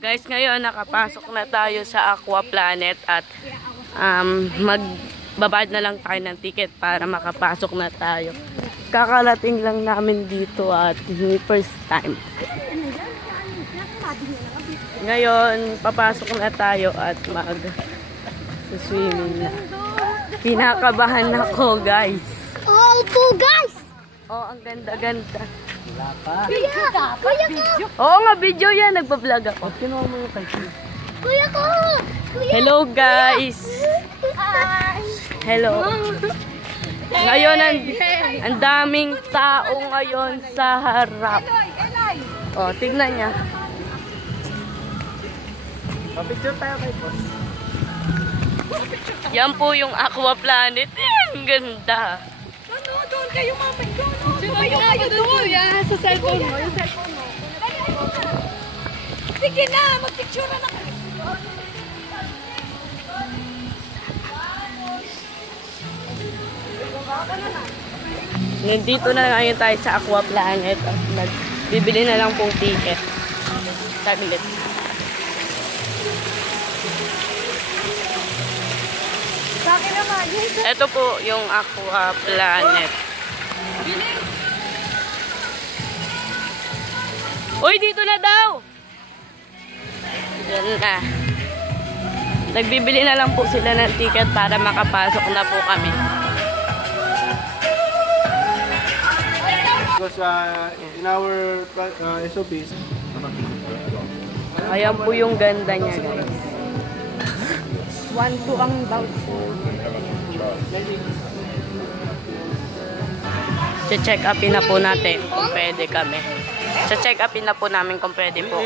Guys, ngayon nakapasok na tayo sa Aqua Planet at magbabayad na lang tayo ng ticket para makapasok na tayo. Kakarating lang namin dito at first time. Ngayon, papasok na tayo at mag-swimming na. Kinakabahan ako, guys. Oh, po, guys! Oh, ang ganda-ganda. Wala pa. Kuya ko! Oo nga, video yan. Nagpa-vlog ako. Kinuha mo yung kasi. Kuya ko! Hello, guys! Hi! Hello. Ngayon, ang daming tao ngayon sa harap. Oh, tignan niya. Papicture tayo kay boss. Yan po yung Aqua Planet. Ang ganda. Doon kayo, mama. Doon kayo doon. Sa cellphone mo. Yung cellphone mo. Sige na, mag-picture na kayo. Nandito na ngayon tayo sa Aqua Planet at bibili na lang pong ticket. Saglit. Sa akin naman. Ito po yung Aqua Planet. Uy, dito na daw! Diyan na. Nagbibili na lang po sila ng ticket para makapasok na po kami. Because in our SOPs, Ayan po yung ganda niya, guys. 1-2 ang bout po. Che-check upin na po natin kung pwede kami. Che-check upin na po namin kung pwede po.